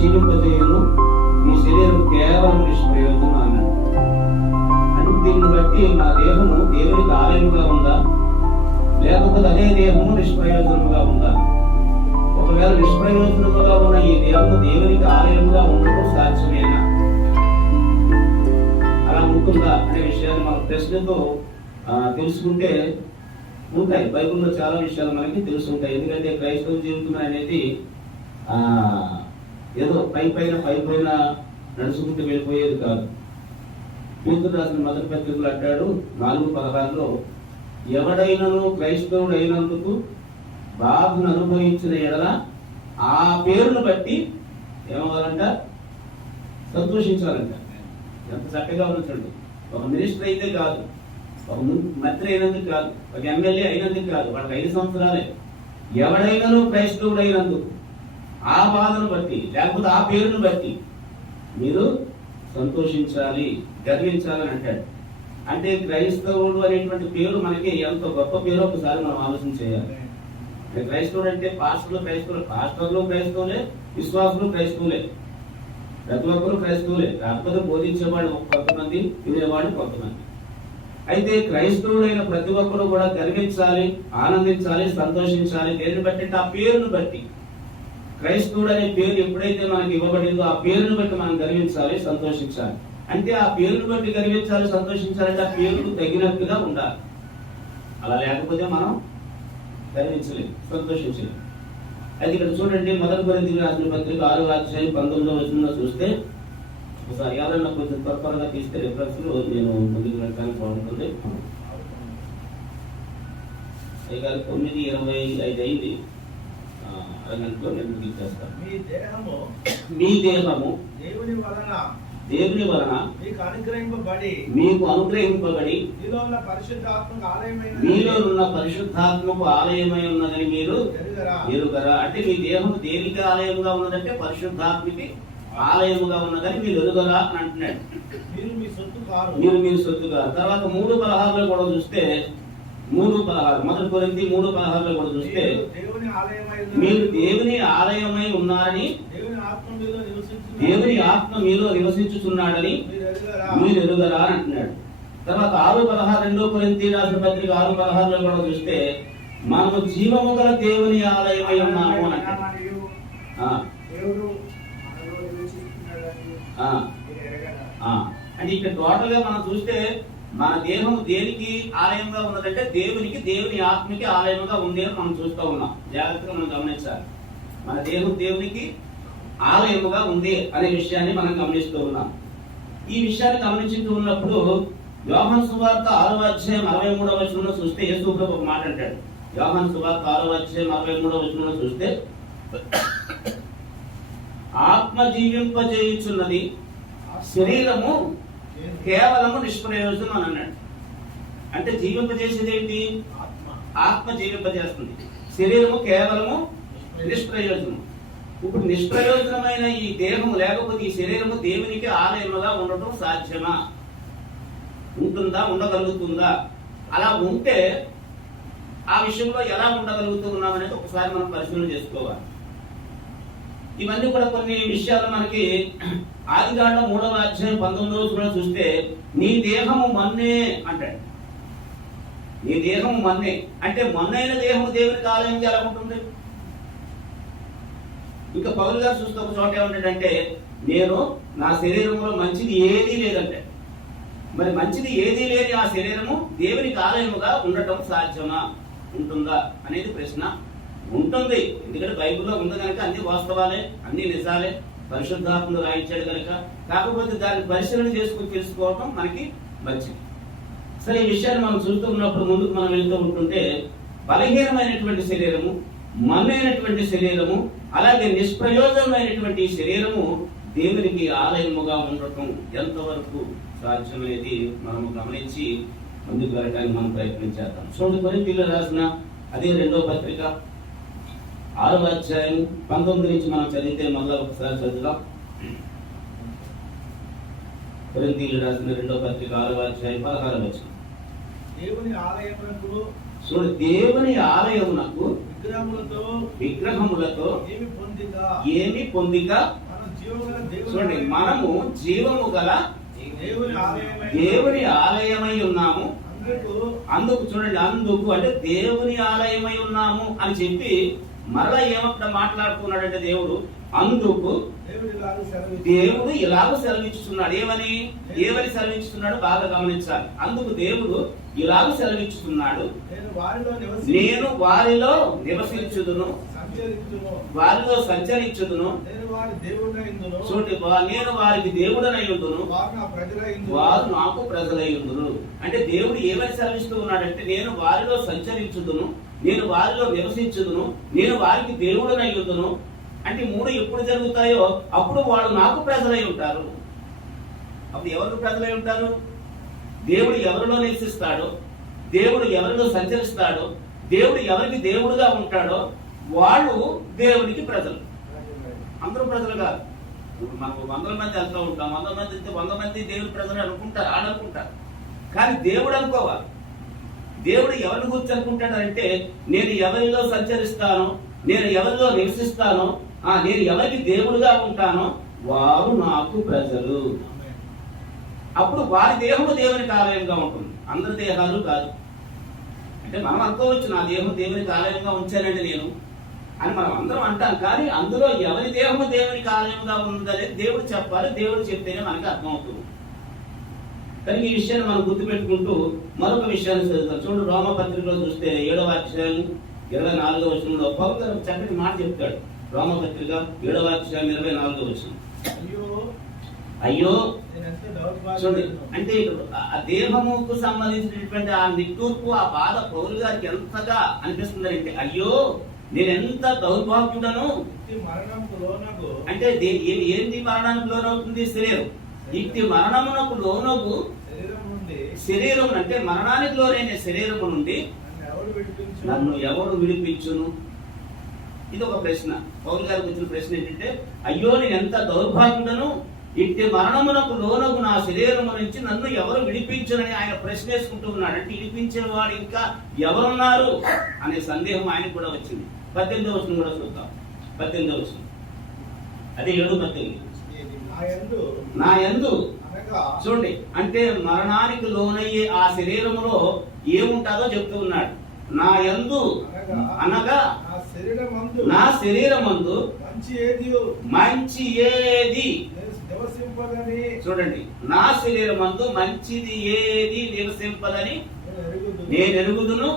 జీవింపజేయను, ఈ శరీరం కేవలం నిష్ప్రయోజనం అన్నాడు. అంటే దీన్ని బట్టి నా దేహము దేవునికి ఆలయముగా ఉందా, లేకపోతే అదే దేహము నిష్ప్రయోజనముగా ఉందా? ఒకవేళ నిష్ప్రయోజనముగా ఉన్న ఈ దేహము దేవునికి ఆలయముగా ఉండటం సాధ్యమేనా, అలా ఉంటుందా అనే విషయాన్ని మనం ప్రశ్నతో తెలుసుకుంటే ఉంటాయి. బైబిల్లో చాలా విషయాలు మనకి తెలుసుంటాయి. ఎందుకంటే క్రైస్తవ జీవితం అనేది ఏదో పైపైన నడుచుకుంటూ వెళ్ళిపోయేది కాదు. పేతురు రాసిన మొదటి పత్రికలు అంటాడు 4:16లో, ఎవడైనను క్రైస్తవుడు అయినందుకు బాధను అనుభవించిన ఎడల ఆ పేరును బట్టి ఏమవ్వాలంట, సంతోషించాలంట. ఎంత చక్కగా ఉంచండి. ఒక మినిస్టర్ అయితే కాదు, ఒక మంత్రి అయినందుకు కాదు, ఒక ఎమ్మెల్యే అయినందుకు కాదు, వాళ్ళకి 5 సంవత్సరాలే. ఎవడైనాను క్రైస్తవుడు అయినందుకు ఆ బాధను బట్టి లేకపోతే ఆ పేరును బట్టి మీరు సంతోషించాలి, గర్వించాలని అంటాడు. అంటే క్రైస్తవుడు అనేటువంటి పేరు మనకి ఎంత గొప్ప పేరు ఒకసారి మనం ఆలోచన చేయాలి. క్రైస్తవుడు అంటే పాస్టర్లు క్రైస్తవులే, విశ్వాసులు క్రైస్తవులే, ప్రతి ఒక్కరు క్రైస్తవులే. కాకపోతే బోధించేవాడు కొంతమంది, వినేవాడు కొంతమంది. అయితే క్రైస్తవుడైన ప్రతి ఒక్కరు కూడా గర్వించాలి, ఆనందించాలి, సంతోషించాలి. దేనిని బట్టి? ఆ పేరును బట్టి. క్రైస్తవుడు అనే పేరు ఎప్పుడైతే మనకి ఇవ్వబడిందో ఆ పేరును బట్టి మనం గర్వించాలి, సంతోషించాలి. అంటే ఆ పేరును బట్టి గర్వించాలి, సంతోషించాలంటే ఆ పేరుకు తగినట్టుగా ఉండాలి. అలా లేకపోతే మనం గర్వించలేము, సంతోషించలేము. అయితే ఇక్కడ చూడండి, మొదటి కొరింథీయులకు రాసిన పత్రిక 6వ అధ్యాయం 19వ వచనంలో చూస్తే, ఒకసారి ఎవరైనా కొంచెం త్వరగా తీస్తే రిఫరెన్స్ నేను ముందుకు వెళ్ళడానికి బాగుంటుంది. 9:25 అయింది, అరగంటలో నేను ముగించేస్తాను. మీ దేహము దేవుని వలన మీకు అనుగ్రహింపబడి మీలో ఉన్న పరిశుద్ధాత్మకు ఆలయమై ఉన్నదని మీరు ఎరుగరా. అంటే మీ దేహం దేనికి ఆలయంగా ఉన్నదంటే పరిశుద్ధాత్మకి ఆలయముగా ఉన్నదని మీరు ఎరుగరా అని అంటున్నాడు. మీరు మీ సొత్తు కాదు. తర్వాత 3:16లో కూడా చూస్తే, 3:16 మొదటి కొరింథీ 3:16లో కూడా చూస్తే, మీరు దేవుని ఆలయమై ఉన్నారని, దేవుని ఆత్మ మీలో నివసించుచున్నాడని మీరు ఎరుగరా అని అంటున్నాడు. తర్వాత 6:16 2 కొరింథీ రాసిన పత్రిక 6:16లో కూడా చూస్తే, మనము జీవము గల దేవుని ఆలయమై ఉన్నాము అని అంటాడు. అంటే ఇక్కడ టోటల్ గా మనం చూస్తే మన దేహం దేనికి ఆలయంగా ఉన్నదంటే దేవునికి, దేవుని ఆత్మకి ఆలయంగా ఉంది అని మనం చూస్తూ ఉన్నాం. జాగ్రత్తగా మనం గమనించాలి. మన దేహం దేవునికి ఆలయముగా ఉంది అనే విషయాన్ని మనం గమనిస్తూ ఉన్నాం. ఈ విషయాన్ని గమనించుతూ ఉన్నప్పుడు యోహాను సువార్త 6వ అధ్యాయం 63వ వచనంలో చూస్తే యేసు ప్రభు ఒక మాట అంటాడు. యోహాను సువార్త 6వ అధ్యాయం 63వ వచనంలో చూస్తే, ఆత్మ జీవింపజేయుచున్నది, శరీరము కేవలము నిష్ప్రయోజనం అని అన్నాడు. అంటే జీవింపజేసేది ఏంటి? ఆత్మ జీవింపజేస్తుంది, శరీరము కేవలము నిష్ప్రయోజనం. ఇప్పుడు నిష్ప్రయోజనమైన ఈ దేహము లేకపోతే ఈ శరీరము దేవునికి ఆలయముగా ఉండటం సాధ్యమా? ఉంటుందా? ఉండగలుగుతుందా? అలా ఉంటే ఆ విషయంలో ఎలా ఉండగలుగుతున్నాం అనేది ఒకసారి మనం పరిశీలన చేసుకోవాలి. ఇవన్నీ కూడా కొన్ని విషయాలు మనకి ఆదికాండం 3వ అధ్యాయం 19వ వచనంలో చూస్తే, నీ దేహము మన్నే అంటాడు. నీ దేహము మన్నే అంటే మన్నైన దేహము దేవునికి ఆలయంగా ఎలా ఉంటుంది? ఇంకా పౌలు గారు చూస్తే ఒక చోట ఏమంటాడంటే, నేను నా శరీరంలో మంచిది ఏదీ లేదంటే, మరి మంచిది ఏదీ లేని ఆ శరీరము దేవునికి ఆలయముగా ఉండటం సాధ్యమా? ఉంటుందా అనేది ప్రశ్న. ఉంటుంది, ఎందుకంటే బైబిల్లో ఉంది కనుక అన్ని వాస్తవాలే, అన్ని నిజాలే, పరిశుద్ధాత్మను రాయించాడు కనుక. కాకపోతే దాన్ని పరిశీలన చేసుకుని తెలుసుకోవటం మనకి మంచిది. సరే, ఈ విషయాన్ని మనం చూస్తూ ఉన్నప్పుడు ముందుకు మనం వెళ్తూ ఉంటుంటే, బలహీనమైనటువంటి శరీరము, మన్నైనటువంటి శరీరము, అలాగే నిష్ప్రయోజనమైనటువంటి శరీరము దేవునికి ఆలయముగా ఉండటం ఎంతవరకు సాధ్యమనేది మనము గమనించి ముందుకు వెళ్ళడానికి మనం ప్రయత్నం చేద్దాం. చూడండి, కొరింథీయులకు రాసిన అదే 2వ పత్రిక 6వ అధ్యాయం 19 నుంచి మనం చదివితే మళ్ళా ఒకసారి చదువుదాం. కొరింథీయులకు రాసిన 2వ పత్రిక 6వ అధ్యాయం 16వ వచనం. చూడు, దేవుని ఆలయమునకు విగ్రహములతో ఏమి పొందిక చూడండి, మనము జీవము గల దేవుని ఆలయమై ఉన్నాము. అందుకు చూడండి, అందుకు అంటే దేవుని ఆలయమై ఉన్నాము అని చెప్పి మరలా ఏమక్కడ మాట్లాడుతున్నాడంటే దేవుడు అందుకు దేవుడు ఇలాగ సెలవిస్తున్నాడు. ఏమని సెలవిస్తున్నాడు బాగా గమనించాలి. అందుకు దేవుడు ఇలాగ సెలవిస్తున్నాడు, నేను వారిలో నివసించుదును, వారిలో సంచరించుదును. చూడండి, నేను వారికి దేవుడనై ఉండును, వారు నాకు ప్రజలై ఉండును. అంటే దేవుడు ఏమని సెలవిస్తూ ఉన్నాడంటే నేను వారిలో సంచరించుదును, నేను వారిలో నివసించుదును, నేను వారికి దేవుడనై ఉండును. అంటే మూడు ఎప్పుడు జరుగుతాయో అప్పుడు వాళ్ళు నాకు ప్రజలై ఉంటారు. అప్పుడు ఎవరికి ప్రజలై ఉంటారు? దేవుడు ఎవరిలో నివసిస్తాడో, దేవుడు ఎవరిలో సంచరిస్తాడో, దేవుడు ఎవరికి దేవుడుగా ఉంటాడో వాళ్ళు దేవునికి ప్రజలు. అందరూ ప్రజలు కాదు. మనం 100 మంది వెళ్తూ ఉంటాం, 100 మంది వెళ్తే 100 మంది దేవుడి ప్రజలు అనుకుంటారు, అనుకుంటారు. కానీ దేవుడు అనుకోవాలి. దేవుడు ఎవరిని గురించి అనుకుంటాడంటే నేను ఎవరిలో సంచరిస్తానో, నేను ఎవరిలో నివసిస్తానో, నేను ఎవరికి దేవుడుగా ఉంటానో వారు నాకు ప్రజలు. అప్పుడు వారి దేహము దేవునికి ఆలయంగా ఉంటుంది, అందరి దేహాలు కాదు. అంటే మనం అనుకోవచ్చు నా దేహం దేవునికి ఆలయంగా ఉంచానండి నేను అని మనం అందరం అంటాం. కానీ అందులో ఎవరి దేహము దేవునికి ఆలయంగా ఉందనేది దేవుడు చెప్పాలి. దేవుడు చెప్తేనే మనకి అర్థమవుతుంది. కానీ ఈ విషయాన్ని మనం గుర్తుపెట్టుకుంటూ మరొక విషయాన్ని చదువుతాం. చూడండి, రోమపత్రికలో చూస్తే 7వ అధ్యాయం 24వ వచనంలో పౌలు గారు చక్కటి మాట చెప్తాడు. రోమపత్రిక 7వ అధ్యాయం 24వ వచనం. అయ్యో చూడండి, అంటే ఆ దేహముకు సంబంధించినటువంటి ఆ నిట్టూర్పు, ఆ బాధ పౌలు గారికి ఎంతగా అనిపిస్తుంది అంటే అయ్యో నేనెంత దౌర్భాగ్యుడను. అంటే ఏంటి మరణానికి లోనవుతుంది? శరీరం. ఇట్టి మరణమునకు లోనగు శరీరం అంటే మరణానికి లోనైన శరీరము నుండి నన్ను ఎవరు విడిపించును? ఇది ఒక ప్రశ్న. పౌలు గారికి వచ్చిన ప్రశ్న ఏంటంటే అయ్యో నేను ఎంత దౌర్భాగ్యుడను, ఇట్టి మరణమునకు లోనగు నా శరీరము నుంచి నన్ను ఎవరు విడిపించునని ఆయన ప్రశ్న వేసుకుంటూ ఉన్నాడు. అంటే విడిపించేవాడు ఇంకా ఎవరున్నారు అనే సందేహం ఆయనకు కూడా వచ్చింది. 18వ వచనం కూడా చూద్దాం. 18వ వచనం, అదే 7:18. నా యందు చూడండి, అంటే మరణానికి లోనయ్యే ఆ శరీరములో ఏముంటాదో చెప్తూ ఉన్నాడు. నా యందు అనగా నా శరీరమందు మంచి ఏది చూడండి, నా శరీరమందు మంచిది ఏది నివసింపదని నేను ఎరుగుదును.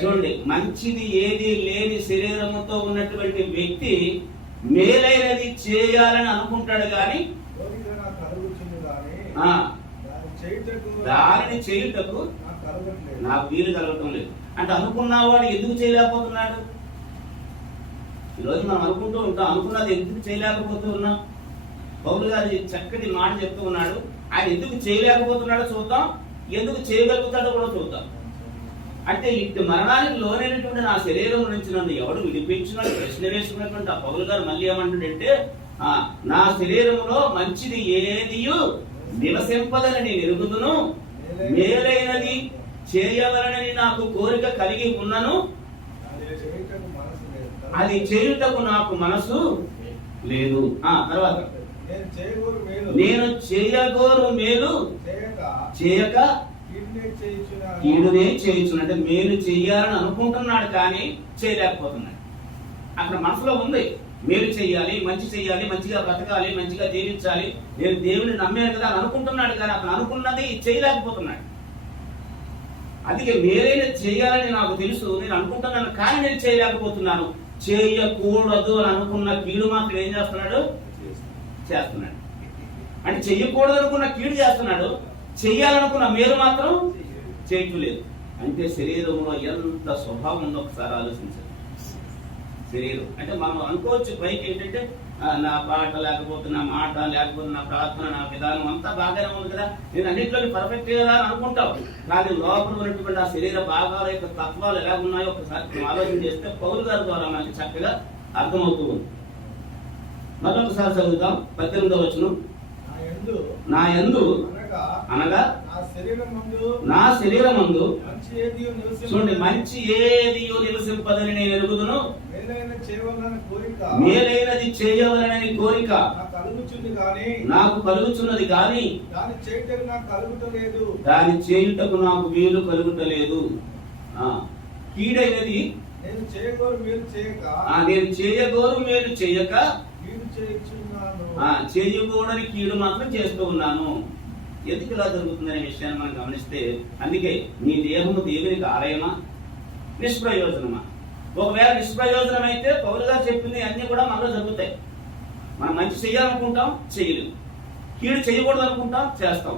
చూడండి, మంచిది ఏది లేని శరీరముతో ఉన్నటువంటి వ్యక్తి మేలైనది చేయాలని అనుకుంటాడు, కానీ దానిని చేయుటకు నాకు వీలు కలగటం లేదు. అంటే అనుకున్నవాడు ఎందుకు చేయలేకపోతున్నాడు? ఈరోజు మనం అనుకుంటూ ఉంటాం, అనుకున్నది ఎందుకు చేయలేకపోతూ ఉన్నాం. పౌలు గారు చక్కటి మాట చెప్తూ ఉన్నాడు. ఆయన ఎందుకు చేయలేకపోతున్నాడో చూద్దాం, ఎందుకు చేయగలుగుతాడో కూడా చూద్దాం. అంటే ఇటు మరణానికి లోనైనటువంటి నా శరీరం నుంచి నన్ను ఎవడు విడిపించినట్టు ప్రశ్న వేసుకున్నటువంటి ఆ పౌలు గారు మళ్ళీ ఏమంటాడంటే నా శరీరంలో మంచిది ఏది నివసింపదని నేను ఎరుగుదును, మేలైనది చేయవలనని నాకు కోరిక కలిగి ఉన్నను, అది చేయుటకు నాకు మనసు లేదు. తర్వాత నేను చేయగోరు మేలు చేయక కీడునే చేయుచును. అంటే మేలు చెయ్యాలని అనుకుంటున్నాడు కానీ చేయలేకపోతున్నాడు. అక్కడ మనసులో ఉంది మేలు చెయ్యాలి, మంచి చెయ్యాలి, మంచిగా బ్రతకాలి, మంచిగా జీవించాలి, నేను దేవుని నమ్మాను కదా అని అనుకుంటున్నాడు. కానీ అతను అనుకున్నది చేయలేకపోతున్నాడు. అందుకే మేలైన చేయాలని నాకు తెలుసు, నేను అనుకుంటున్నాను కానీ నేను చేయలేకపోతున్నాను. చేయకూడదు అని అనుకున్న కీడు మాత్రం ఏం చేస్తున్నాడు? చేస్తున్నాడు. అంటే చెయ్యకూడదు అనుకున్న కీడు చేస్తున్నాడు, చెయ్యాలనుకున్న మేలు మాత్రం చేయట్లేదు. అంటే శరీరంలో ఎంత స్వభావం ఉందో ఒకసారి ఆలోచించాలి. శరీరం అంటే మనం అనుకోవచ్చు పైకి ఏంటంటే నా పాట లేకపోతే నా మాట లేకపోతే నా ప్రార్థన నా విధానం అంతా బాగానే ఉంది కదా, నేను అన్నింటిలో పర్ఫెక్ట్ కదా అని అనుకుంటావు. కానీ లోపల ఉన్నటువంటి ఆ శరీర భాగాల యొక్క తత్వాలు ఎలా ఉన్నాయో ఒకసారి ఆలోచన చేస్తే పౌలు గారి ద్వారా మనకి చక్కగా అర్థమవుతూ ఉంది. మరొకసారి చదువుతాం. 18వ వచనం. నా యందు అనగా నా శరీరమందు చూడండి మంచి ఏది నివసింపదని నేను ఎరుగుదును, మేలైనది చేయవలనని కోరిక నాకు కలుగుచున్నది కానీ దాని చేయుటకు నాకు వీలు కలుగుటలేదు. కీడైనది నేను చేయగోరు మేలు చేయక చేయకూడని కీడు మాత్రం చేస్తూ ఉన్నాను. ఎందుకు ఇలా జరుగుతుందనే విషయాన్ని మనం గమనిస్తే, అందుకే నీ దేహము దేవునికి ఆలయమా నిష్ప్రయోజనమా? ఒకవేళ నిష్ప్రయోజనం అయితే పౌలు గారు చెప్పింది అన్ని కూడా మనలో జరుగుతాయి. మనం మంచి చేయాలనుకుంటాం, చేయలేము. కీడు చేయకూడదు అనుకుంటాం, చేస్తాం.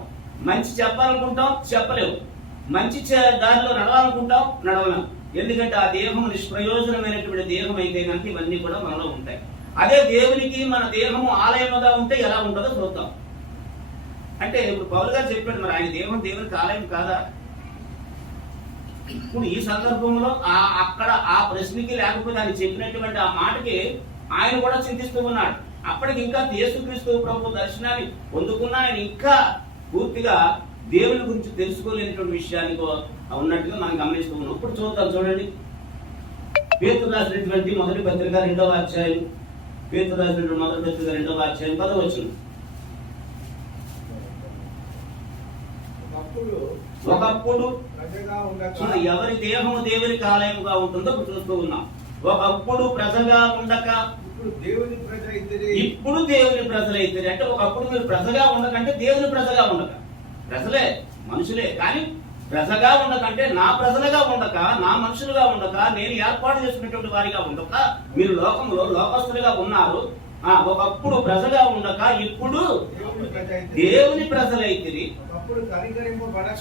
మంచి చెప్పాలనుకుంటాం, చెప్పలేము. మంచి దారిలో నడవాలనుకుంటాం, నడవలేము. ఎందుకంటే ఆ దేహం నిష్ప్రయోజనమైనటువంటి దేహం అయితే కనుక ఇవన్నీ కూడా మనలో ఉంటాయి. అదే దేవునికి మన దేహము ఆలయముగా ఉంటే ఎలా ఉంటుందో చూద్దాం. అంటే ఇప్పుడు పౌలు గారు చెప్పాడు, మరి ఆయన దేహం దేవునికి ఆలయం కాదా? ఇప్పుడు ఈ సందర్భంలో అక్కడ ఆ ప్రశ్నకి లేకపోతే ఆయన చెప్పినటువంటి ఆ మాటకి ఆయన కూడా చింతిస్తూ ఉన్నాడు. అప్పటికి ఇంకా యేసుక్రీస్తు ప్రభు దర్శనాన్ని పొందుకున్న ఆయన ఇంకా పూర్తిగా దేవుని గురించి తెలుసుకోలేనటువంటి విషయాన్ని ఉన్నట్టుగా మనం గమనిస్తూ ఉన్నాం. ఇప్పుడు చూద్దాం, చూడండి. పేతురు రాసినటువంటి మొదటి పత్రిక 2వ అధ్యాయం, పేతురు రాసినటువంటి మొదటి పత్రిక 2వ అధ్యాయం 10వ వచనం. ఒకప్పుడు ఎవరి దేహము దేవునికి ఆలయముగా ఉంటుందో చూస్తూ ఉన్నాం. ఒకప్పుడు ప్రజగా ఉండక ఇప్పుడు దేవుని ప్రజలైతే, అంటే ఒకప్పుడు మీరు ప్రజగా ఉండకంటే దేవుని ప్రజగా ఉండక, ప్రజలే మనుషులే కానీ ప్రజగా ఉండకంటే నా ప్రజలుగా ఉండక, నా మనుషులుగా ఉండక, నేను ఏర్పాటు చేసుకున్నటువంటి వారిగా ఉండక మీరు లోకంలో లోకస్తులుగా ఉన్నారు. ఒకప్పుడు ప్రజగా ఉండక ఇప్పుడు దేవుని ప్రజలైతిరి. ఒకప్పుడు కనికరింపబడక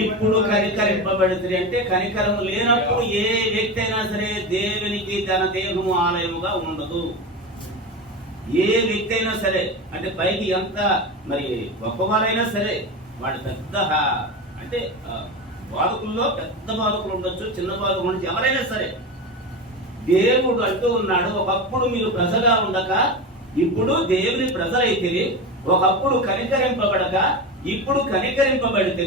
ఇప్పుడు కనికరింపబడితే, అంటే కనికరము లేనప్పుడు ఏ వ్యక్తి అయినా సరే దేవునికి తన దేహము ఆలయముగా ఉండదు. ఏ వ్యక్తి అయినా సరే, అంటే పైకి ఎంత మరి గొప్పవారైనా సరే, వాడి పెద్ద అంటే బాధకుల్లో పెద్ద బాధకులు ఉండొచ్చు, చిన్న బాధకులు ఉండొచ్చు, ఎవరైనా సరే దేవుడు అంటూ ఉన్నాడు, ఒకప్పుడు మీరు ప్రజగా ఉండక ఇప్పుడు దేవుని ప్రజలైతే, ఒకప్పుడు కనికరింపబడక ఇప్పుడు కనికరింపబడితే.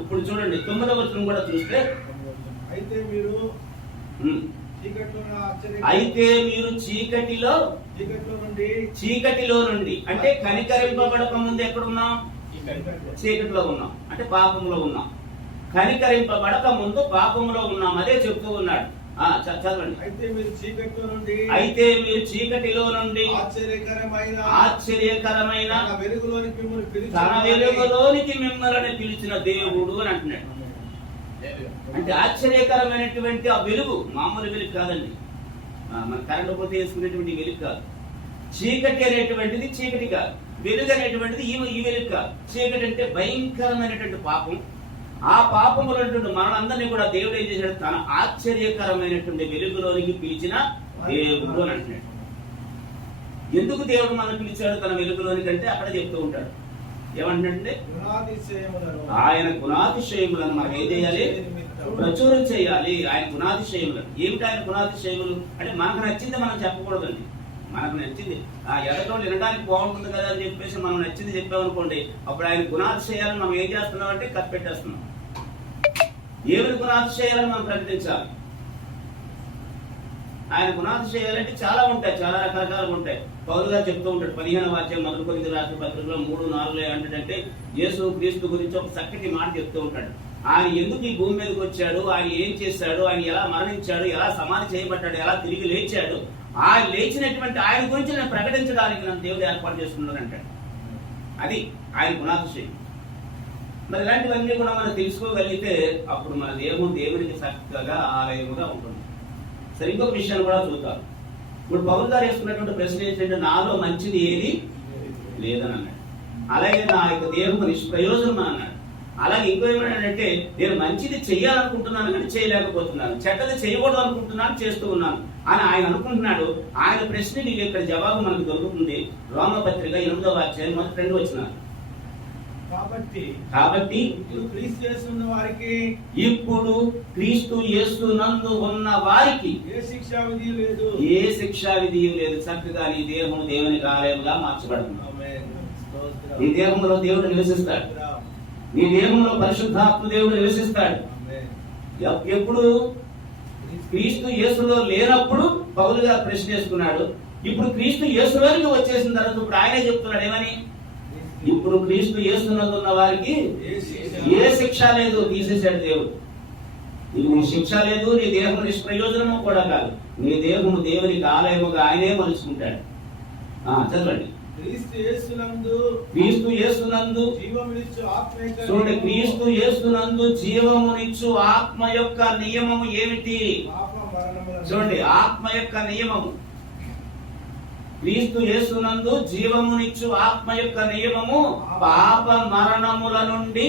ఇప్పుడు చూడండి 9వ వచనం కూడా చూస్తే, అయితే మీరు చీకటిలో నుండి అంటే కనికరింపబడక ముందు ఎక్కడున్నాం? చీకటిలో ఉన్నాం, అంటే పాపంలో ఉన్నాం. కనికరింపబడక ముందు పాపంలో ఉన్నాం, అదే చెప్తూ ఉన్నాడు. చదవండి. అయితే మీరు చీకటిలో నుండి ఆశ్చర్యకరమైన తన వెలుగులోనికి మిమ్మల్ని పిలిచిన దేవుడు అని అంటున్నాడు. అంటే ఆశ్చర్యకరమైనటువంటి ఆ వెలుగు మామూలు వెలుగు కాదండి, మన కరెంటు పోతే వేసుకునేటువంటి వెలుగు కాదు. చీకటి అనేటువంటిది చీకటి కాదు, వెలుగు అనేటువంటిది ఈ వెలుగు కాదు. చీకటి అంటే భయంకరమైనటువంటి పాపం. ఆ పాపములైనటువంటి మనందరినీ కూడా దేవుడు ఏం చేశాడు? తన ఆశ్చర్యకరమైనటువంటి వెలుగులోనికి పిలిచిన దేవుడు అని అంటున్నాడు. ఎందుకు దేవుడు మనం పిలిచాడు తన వెలుగులోనికి అంటే అక్కడ చెప్తూ ఉంటాడు. ఏమంటే ఆయన గుణాతిశయములను మనం ఏం చేయాలి? ప్రచురం చేయాలి. ఆయన గుణాతిశయములను. ఏమిటి ఆయన గుణాతిశయములు అంటే? మనకు నచ్చింది మనం చెప్పకూడదండి. మనకు నచ్చింది ఎదటోళ్ళు వినడానికి బాగుంటుంది కదా అని చెప్పేసి మనం నచ్చింది చెప్పామనుకోండి, అప్పుడు ఆయన గుణాతిశయాలను మనం ఏం చేస్తున్నాం అంటే కప్పెట్టేస్తున్నాం. దేవుని గుణాతిశయాలను మనం ప్రకటించాలి. ఆయన గుణాతిశయాలంటే చాలా ఉంటాయి, చాలా రకరకాలుగా ఉంటాయి. పౌలు గారు చెప్తూ ఉంటాడు 15వ అధ్యాయం 1 కొరింథీయులకు రాసిన పత్రికలో 3:4 ఏంటంటే, యేసు క్రీస్తు గురించి ఒక చక్కటి మాట చెప్తూ ఉంటాడు. ఆయన ఎందుకు ఈ భూమి మీదకి వచ్చాడు, ఆయన ఏం చేశాడు, ఆయన ఎలా మరణించాడు, ఎలా సమాధి చేయబడ్డాడు, ఎలా తిరిగి లేచాడు, ఆయన లేచినటువంటి ఆయన గురించి నేను ప్రకటించడానికి నన్ను దేవుడు ఏర్పాటు చేసుకున్నాడు అంటాడు. అది ఆయన గుణాతిశయం. మరి ఇలాంటివన్నీ కూడా మనం తెలుసుకోగలిగితే అప్పుడు మన దేవునికి చక్కగా ఆలయముగా ఉంటుంది. సరే, ఇంకొక విషయాన్ని కూడా చూద్దాం. ఇప్పుడు పౌలు గారు వేసుకున్నటువంటి ప్రశ్న ఏంటంటే, నాలో మంచిది ఏది లేదని అన్నాడు. అలాగే నా యొక్క దేహము నిష్ప్రయోజనం అన్నాడు. అలాగే ఇంకో ఏమన్నాడంటే, నేను మంచిది చెయ్యాలనుకుంటున్నాను కానీ చేయలేకపోతున్నాను, చెడ్డది చేయకూడదు అనుకుంటున్నాను చేస్తూ ఉన్నాను అని ఆయన అనుకుంటున్నాడు. ఆయన ప్రశ్నకి ఇక్కడ జవాబు మనకు దొరుకుతుంది. రోమపత్రిక 8వ అధ్యాయం 1-2 వచనాలు. కాబట్టి ఇప్పుడు క్రీస్తు యేసునందు ఉన్న వారికి ఏ శిక్షా విధి లేదు. చక్కగా నీ దేహము దేవునికి ఆలయంగా మార్చబడుతుంది. నీ దేహంలో దేవుడు నివసిస్తాడు. నీ దేహంలో పరిశుద్ధాత్మ దేవుడు నివసిస్తాడు. ఎప్పుడు క్రీస్తు యేసులో లేనప్పుడు పౌలు గారు ప్రశ్న చేసుకున్నాడు. ఇప్పుడు క్రీస్తు యేసులోనికి వచ్చేసిన తర్వాత ఇప్పుడు ఆయనే చెప్తున్నాడు ఏమని? ఇప్పుడు క్రీస్తు యేసునందు ఉన్న వారికి ఏ శిక్ష లేదు, తీసేశాడు దేవుడు. నీకు నీ శిక్ష లేదు, నీ దేహం నిష్ప్రయోజనము కూడా కాదు. నీ దేహము దేవునికి ఆలయముగా ఆయనే మలుచుకుంటాడు. చదవండి. క్రీస్తు యేసునందు చూడండి, క్రీస్తు యేసునందు జీవమునిచ్చు ఆత్మ యొక్క నియమము ఏమిటి? చూడండి, ఆత్మ యొక్క నియమము. క్రీస్తు యేసునందు జీవమునిచ్చు ఆత్మ యొక్క నియమము పాప మరణముల నుండి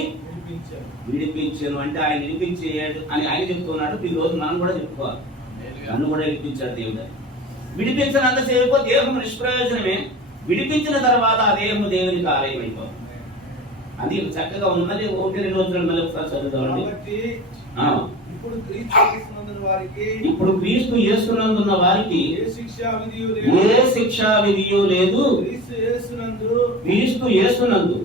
విడిపించాను. అంటే ఆయన విడిపించాడు అని ఆయన చెప్తున్నాడు. ఈ రోజు మనం కూడా చెప్పుకోవాలి, నన్ను కూడా విడిపించాడు దేవుడు. విడిపించినంతసేపు దేహం నిష్ప్రయోజనమే. విడిపించిన తర్వాత ఆ దేహము దేవునికి ఆలయం అయిపోతుంది. అది చక్కగా ఉన్నది. 1-2 రోజులు మళ్ళీ ఒకసారి చదువుతామండి. ఇప్పుడు క్రీస్తు యేసునందున్న వారికి ఏ శిక్షా విధియు లేదు. క్రీస్తు యేసునందు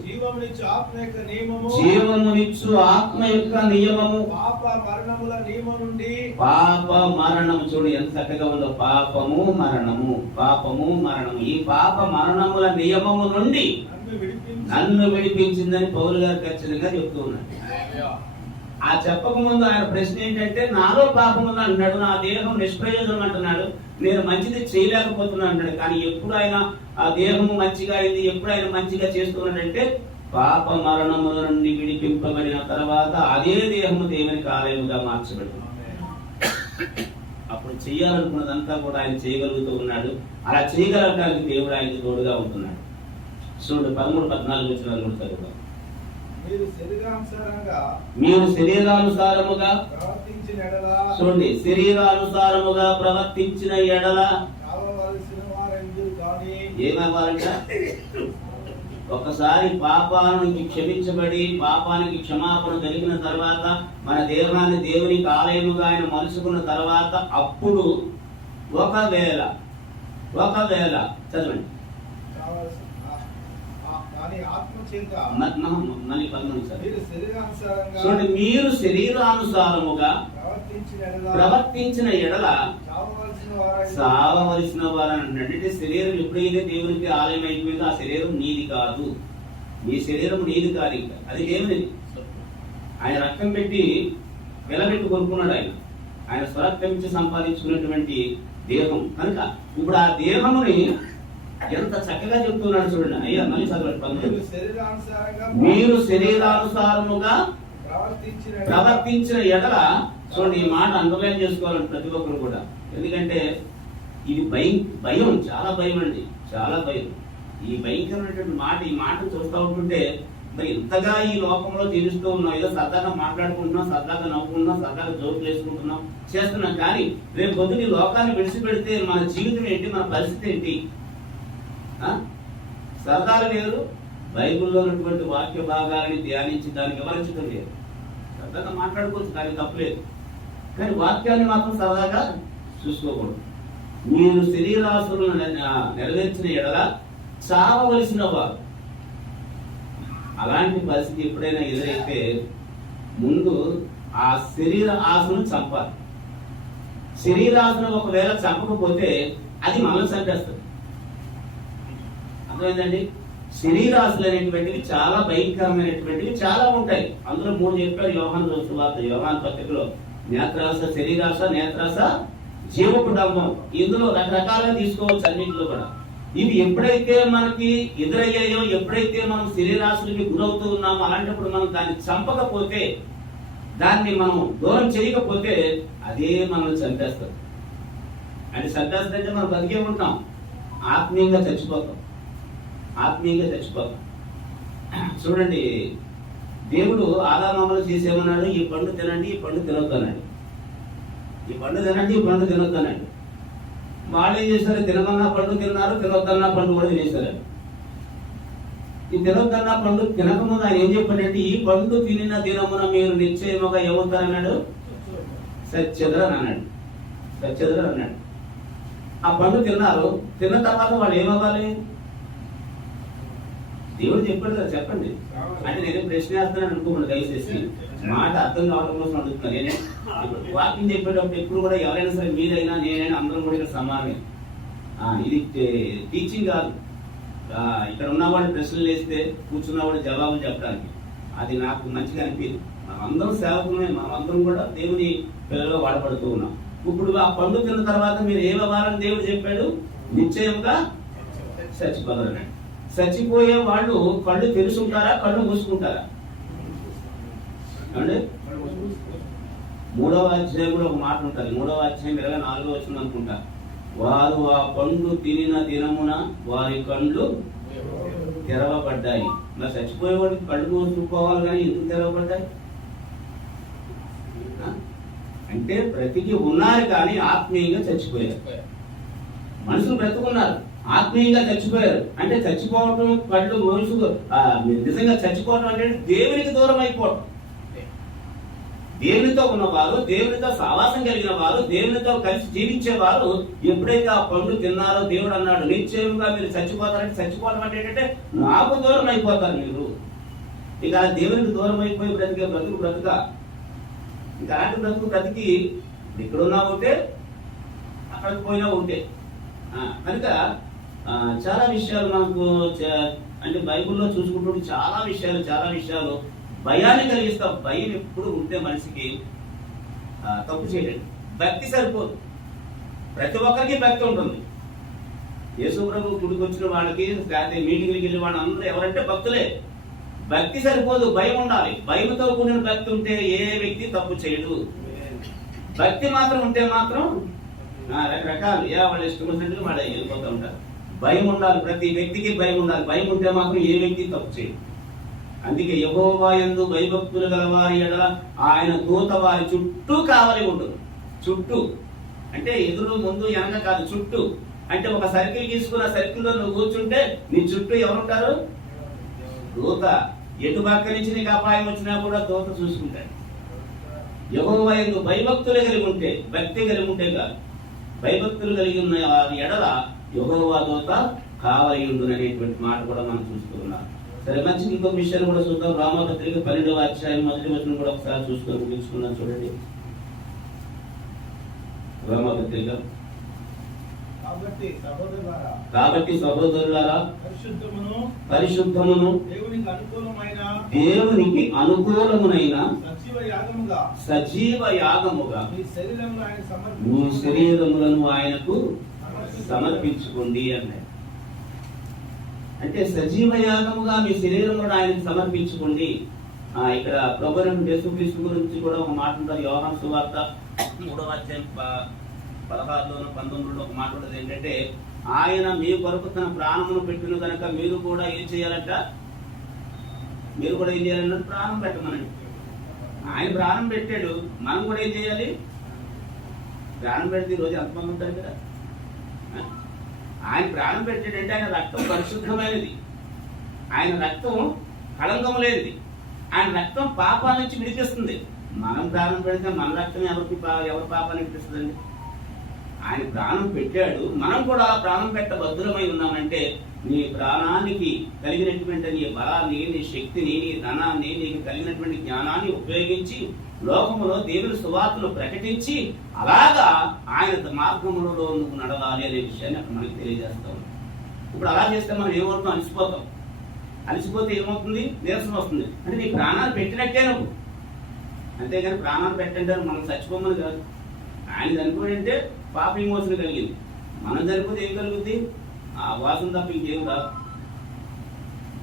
జీవమునిచ్చు ఆత్మ యొక్క నియమము పాప మరణము. చూడు ఎంత చక్కగా ఉందో. పాపము మరణము, పాపము మరణము. ఈ పాప మరణముల నియమము నుండి నన్ను విడిపించిందని పౌలు గారు ఖచ్చితంగా చెప్తూ ఉన్నాడు. ఆ చెప్పక ముందు ఆయన ప్రశ్న ఏంటంటే, నాలో పాపం ఉంది అంటున్నాడు, నా దేహం నిష్ప్రయోజనం అంటున్నాడు, నేను మంచిది చేయలేకపోతున్నాను అంటాడు. కానీ ఎప్పుడు ఆయన ఆ దేహము మంచిగా అయింది, ఎప్పుడు ఆయన మంచిగా చేస్తున్నాడంటే పాప మరణముల నుండి విడిపింపబడిన తర్వాత అదే దేహము దేవునికి ఆలయముగా మార్చబడింది. అప్పుడు చేయాలనుకున్నదంతా కూడా ఆయన చేయగలుగుతూ ఉన్నాడు. అలా చేయగలగడానికి దేవుడు ఆయనకి తోడుగా ఉంటున్నాడు. చూడండి 13-14 వచనాలు కూడా చదువుతాం. మీరు శరీరానుసారముగా చూడండి, శరీరానుసారముగా ప్రవర్తించిన ఎడల ఏమవ్వాలంట? ఒకసారి పాపానికి క్షమించబడి పాపానికి క్షమాపణ కలిగిన తర్వాత మన దేహాన్ని దేవునికి ఆలయముగా ఆయన మలుచుకున్న తర్వాత అప్పుడు ఒకవేళ చదవండి చూడండి, మీరు శరీరానుసారముగా ప్రవర్తించిన ఎడల సావవలసిన వారని అంటున్నాడు. అంటే శరీరం ఎప్పుడైతే దేవునికి ఆలయం అయిపోయిందో ఆ శరీరం నీది కాదు. నీ శరీరం నీది కాదు. ఇంకా అది దేవునిది. ఆయన రక్తం పెట్టి వెలబెట్టి కొనుక్కున్నాడు. ఆయన స్వరక్తం ఇచ్చి సంపాదించుకున్నటువంటి దేహం కనుక ఇప్పుడు ఆ దేహముని ఎంత చక్కగా చెప్తున్నాడు చూడండి. అయ్యా మళ్ళీ చదవండి. మీరు శరీరానుసారముగా ప్రవర్తించిన ఎడల. చూడండి, ఈ మాట అండర్లైన్ చేసుకోవాలండి ప్రతి ఒక్కరు కూడా. ఎందుకంటే ఇది భయం, చాలా భయం అండి, చాలా భయం. ఈ భయంకరమైనటువంటి మాట, ఈ మాట చూస్తూ ఉంటుంటే మరి ఇంతగా ఈ లోకంలో తెలుస్తూ ఉన్నాం. ఏదో సరదాగా మాట్లాడుకుంటున్నాం, సరదాగా నవ్వుకుంటున్నాం, సరదాగా జోకులు వేసుకుంటున్నాం, చేస్తున్నాం. కానీ రేపు పొద్దున ఈ లోకాన్ని విడిచిపెడితే మన జీవితం ఏంటి, మన పరిస్థితి ఏంటి? సరదాలు వేరు, బైబిల్లో ఉన్నటువంటి వాక్య భాగాలని ధ్యానించి దానికి వివరించడం లేదు. సరదాగా మాట్లాడుకోవచ్చు, కానీ తప్పలేదు. కానీ వాక్యాన్ని మాత్రం సరదాగా చూసుకోకూడదు. మీరు శరీరాసులను నెరవేర్చిన ఎడల చావవలసిన వారు. అలాంటి పరిస్థితి ఎప్పుడైనా ఎదురైతే ముందు ఆ శరీర ఆశను చంపాలి. శరీరాశను ఒకవేళ చంపకపోతే అది మనల్ని చంపేస్తుంది. అర్థమైందండి? శరీరాశులు అనేటువంటివి చాలా భయంకరమైనటువంటివి చాలా ఉంటాయి. అందులో 3 చెప్పాడు యోహాను సువార్త, యోహాను పత్రికలో. నేత్రాశ, శరీరాశ, నేత్రాశ, జీవ కుటుంబం. ఇందులో రకరకాలుగా తీసుకోవచ్చు అన్నింటిలో కూడా. ఇవి ఎప్పుడైతే మనకి ఎదురయ్యాయో, ఎప్పుడైతే మనం శరీరాశులకి గురవుతూ ఉన్నామో అలాంటప్పుడు మనం దాన్ని చంపకపోతే, దాన్ని మనం దూరం చేయకపోతే అదే మనల్ని చంపేస్తుంది. అంటే చంపేస్తుందంటే మనం బతికే ఉంటాం, ఆత్మీయంగా చచ్చిపోతాం. చూడండి, దేవుడు ఆదామములు చేసేమన్నాడు, ఈ పండు తినండి, ఈ పండు తినొద్దన్నాడు. ఈ పండు తినండి, ఈ పండు తినొద్దన్నాడు. వాళ్ళు ఏం చేశారు? తినమన్నా పండు తిన్నారు, తినొద్దన్నా పండు కూడా తినేశారు. ఈ తినొద్దన్నా పండు తినకముందు ఆయన ఏం చెప్పాడంటే, ఈ పండు తినిన దినమున మీరు నిశ్చయముగా ఏమవుతారన్నాడు? సత్యదరని అన్నాడు. ఆ పండు తిన్నారు. తిన్న తర్వాత వాళ్ళు ఏమవ్వాలి? దేవుడు చెప్పాడు కదా, చెప్పండి. అంటే నేను ప్రశ్న వేస్తానని అనుకోకుండా దయచేసి మాట అర్థం కావడం కోసం అడుగుతున్నాను. నేనే వాకింగ్ చెప్పేటప్పుడు ఎప్పుడు కూడా ఎవరైనా సరే మీరైనా నేనైనా అందరం కూడా ఇక్కడ సమానమే. ఇది టీచింగ్ కాదు. ఇక్కడ ఉన్నవాడు ప్రశ్నలు వేస్తే కూర్చున్నవాడు జవాబులు చెప్పడానికి అది నాకు మంచిగా అనిపించింది. మనం అందరం సేవకులమే, మనం అందరం కూడా దేవుని పిల్లల్లో వాడపడుతూ ఉన్నాం. ఇప్పుడు ఆ పండు తిన్న తర్వాత మీరు ఏ వ్యవహారం దేవుడు చెప్పాడు? నిశ్చయంగా చచ్చిపోతారు. చచ్చిపోయే వాళ్ళు కళ్ళు తెరుచుంటారా, కళ్ళు మూసుకుంటారా? ఏమండి? 3వ అధ్యాయం కూడా ఒక మాట ఉంటుంది. 3వ అధ్యాయం 24వ వచనం అనుకుంటా. వారు ఆ పండు తినిన దినమున వారి కళ్ళు తెరవబడ్డాయి. మరి చచ్చిపోయేవాడికి కళ్ళు మూసుకోవాలి కానీ ఎందుకు తెరవబడ్డాయి? అంటే బ్రతికి ఉన్నారు కానీ ఆత్మీయంగా చచ్చిపోయారు. మనుషులు బ్రతుకున్నారు, ఆత్మీయంగా చచ్చిపోయారు. అంటే చచ్చిపోవటం కళ్ళు మూసుకు నిజంగా చచ్చిపోవటం అంటే దేవునికి దూరం అయిపోవటం. దేవునితో ఉన్నవారు, దేవునితో సావాసం కలిగిన వారు, దేవునితో కలిసి జీవించేవారు ఎప్పుడైతే ఆ పండు తిన్నారో దేవుడు అన్నాడు నిశ్చయంగా మీరు చచ్చిపోతారంటే, చచ్చిపోవడం అంటే ఏంటంటే నాకు దూరం అయిపోతారు మీరు. ఇక దేవునికి దూరం అయిపోయి బ్రతికే బ్రతుక ఇంకా అలాంటి బ్రతికి ఎక్కడున్నా ఉంటే అక్కడికి పోయినా ఉంటే. కనుక చాలా విషయాలు మనకు అంటే బైబిల్లో చూసుకుంటుంటే చాలా విషయాలు భయాన్ని కలిగిస్తాం. భయం ఎప్పుడు ఉంటే మనిషికి తప్పు చేయలేదు. భక్తి సరిపోదు. ప్రతి ఒక్కరికి భక్తి ఉంటుంది. యేసు ప్రభు గుడికి వచ్చిన వాళ్ళకి, లేకపోతే మీటింగ్కి వెళ్ళిన వాళ్ళు అందరూ ఎవరంటే భక్తులే. భక్తి సరిపోదు, భయం ఉండాలి. భయంతో కూడిన భక్తి ఉంటే ఏ వ్యక్తి తప్పు చేయడు. భక్తి మాత్రం ఉంటే మాత్రం రకరకాలు వాళ్ళు ఇష్టం వచ్చినట్టు వాళ్ళు వెళ్ళిపోతూ ఉంటారు. భయం ఉండాలి, ప్రతి వ్యక్తికి భయం ఉండాలి. భయం ఉంటే మాత్రం ఏ వ్యక్తి తప్పు చేయడు. అందుకే యెహోవా యందు భయభక్తులు గలవారి ఎడల ఆయన దూత వారి చుట్టూ కావలి ఉంటుంది. చుట్టూ అంటే ఎదురు ముందు వెనక కాదు, చుట్టూ. అంటే ఒక సర్కిల్ తీసుకున్న సర్కిల్లో నువ్వు కూర్చుంటే నీ చుట్టూ ఎవరుంటారు? దూత. ఎటు పక్క నుంచి నీకు అపాయం వచ్చినా కూడా దూత చూసుకుంటాడు. యెహోవా యందు భయభక్తులు కలిగి ఉంటే, భక్తి కలిగి ఉంటే కాదు, భయభక్తులు కలిగి ఉన్న వారి ఎడల యెహోవా దూత కావలి ఉండును అనేటువంటి మాట కూడా మనం చూస్తున్నాం. సరే, మంచిది. ఇంకొక విషయాన్ని కూడా చూద్దాం. రామపత్రిక 12వ అధ్యాయం 1వ వచనం కూడా ఒకసారి చూసుకొని ముగించుకున్నాం. చూడండి, రామపత్రిక. కాబట్టి సహోదరులారా పరిశుద్ధమును దేవునికి అనుకూలమునైన సజీవ యాగముగా మీ శరీరములను ఆయనకు సమర్పించుకోండి అన్నాడు. అంటే సజీవ యాగముగా మీ శరీరములను ఆయనకు సమర్పించుకోండి. ఇక్కడ ప్రభువైన యేసుక్రీస్తు గురించి కూడా ఒక మాట ఉంటుంది. యోహాను సువార్త 3వ అధ్యాయం 16లోను 19లో ఒక మాట ఉంటుంది. ఏంటంటే ఆయన మీ కొరకు తన ప్రాణమును పెట్టిన కనుక మీరు కూడా ఏం చేయాలంట? మీరు కూడా ఏం చేయాలంటే ప్రాణం పెట్టమనండి. ఆయన ప్రాణం పెట్టాడు, మనం కూడా ఏం చేయాలి? ప్రాణం పెడితే ఈ రోజు ఎంతమంది ఉంటారు కదా. ఆయన ప్రాణం పెట్టాడంటే ఆయన రక్తం పరిశుద్ధమైనది, ఆయన రక్తం కళంకం లేనిది, ఆయన రక్తం పాపాల నుంచి విడిపిస్తుంది. మనం ప్రాణం పెడితే మన రక్తం ఎవరి పాపాన్ని విడిపిస్తుందండి? ఆయన ప్రాణం పెట్టాడు, మనం కూడా ప్రాణం పెట్ట భద్రమై ఉన్నామంటే నీ ప్రాణానికి కలిగినటువంటి నీ బలాన్ని, నీ శక్తిని, నీ ధనాన్ని, నీకు కలిగినటువంటి జ్ఞానాన్ని ఉపయోగించి లోకములో దేవుని సువార్తను ప్రకటించి అలాగా ఆయన మార్గములో నువ్వు నడవాలి అనే విషయాన్ని అక్కడ మనకి తెలియజేస్తాం. ఇప్పుడు అలా చేస్తే మనం ఏమవుతాం? అలసిపోతాం. అలసిపోతే ఏమవుతుంది? నీరసం వస్తుంది. అంటే నీ ప్రాణాలు పెట్టినట్టే నువ్వు. అంతేగాని ప్రాణాలు పెట్టంటే మనం చచ్చిపోమని కాదు. ఆయన చనిపోయింటే పాప విమోచన కలిగింది. మనం చనిపోతే ఏం కలుగుద్ది? ఆ వాసన తప్ప ఇంకేం రాదు.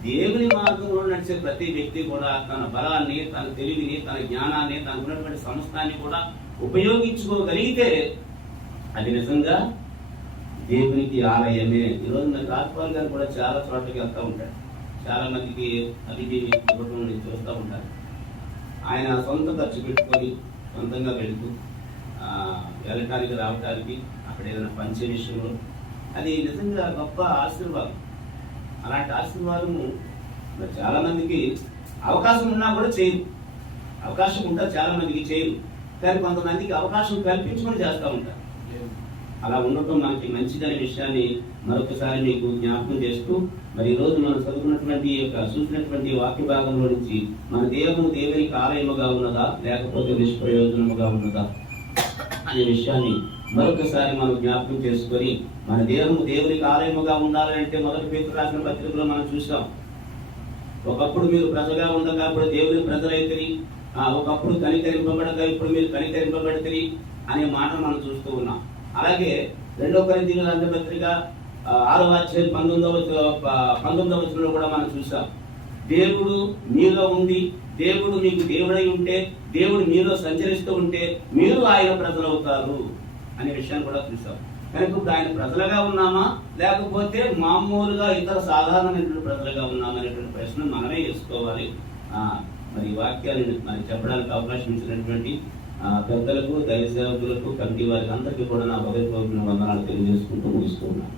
దేవుని మార్గంలో నడిచే ప్రతి వ్యక్తి కూడా తన బలాన్ని, తన తెలివిని, తన జ్ఞానాన్ని, తనకున్నటువంటి సంస్థాన్ని కూడా ఉపయోగించుకోగలిగితే అది నిజంగా దేవునికి ఆలయమే. ఈరోజు మరి రాజ్పాల్ గారు కూడా చాలా చోట్లకి వెళ్తూ ఉంటాడు. చాలా మందికి అతిథి ఇవ్వడం చూస్తూ ఉంటారు. ఆయన సొంత ఖర్చు పెట్టుకొని సొంతంగా వెళుతూ వెళ్ళటానికి, రావటానికి, అక్కడ ఏదైనా పంచే విషయంలో అది నిజంగా గొప్ప ఆశీర్వాదం. అలాంటి ఆశీర్వాదము చాలా మందికి అవకాశం ఉన్నా కూడా చేయరు. అవకాశం ఉంటారు, చాలా మందికి చేయరు. కానీ కొంతమందికి అవకాశం కల్పించుకొని చేస్తూ ఉంటారు. అలా ఉండటం మనకి మంచిదనే విషయాన్ని మరొకసారి మీకు జ్ఞాపకం చేస్తూ, మరి ఈ రోజు మనం చదువుకున్నటువంటి చూసినటువంటి వాక్య భాగంలో నుంచి మన దేహము దేవునికి ఆలయముగా ఉన్నదా లేకపోతే నిష్ప్రయోజనముగా ఉన్నదా అనే విషయాన్ని మరొకసారి మనం జ్ఞాపకం చేసుకొని, మన దేహము దేవునికి ఆలయముగా ఉండాలంటే మొదటి పేతురు రాసిన పత్రికలో మనం చూసాం. ఒకప్పుడు మీరు ప్రజగా ఉండగా ఇప్పుడు దేవుని ప్రజలైతే, ఒకప్పుడు కనికరింపబడగా ఇప్పుడు మీరు కనికరింపబడితే అనే మాట మనం చూస్తూ ఉన్నాం. అలాగే 2 కొరింథీయుల రాసిన పత్రిక 6వ అధ్యాయం 19వ వచనంలో కూడా మనం చూసాం. దేవుడు మీలో ఉండి, దేవుడు మీకు దేవుడై ఉంటే, దేవుడు మీలో సంచరిస్తూ ఉంటే మీరు ఆయన ప్రజలు అవుతారు అనే విషయాన్ని కూడా చూసాం. కనుక ఇప్పుడు ఆయన ప్రజలుగా ఉన్నామా లేకపోతే మామూలుగా ఇతర సాధారణమైనటువంటి ప్రజలుగా ఉన్నామా అనేటువంటి ప్రశ్న మనమే వేసుకోవాలి. మరి ఈ వాక్యాన్ని మరి చెప్పడానికి అవకాశం ఇచ్చినటువంటి పెద్దలకు, దైవ సేవకులకు, కమిటీ వారికి అందరికీ కూడా నా హృదయపూర్వక వందనాలు తెలియజేసుకుంటూ ముగిస్తూ ఉన్నాను.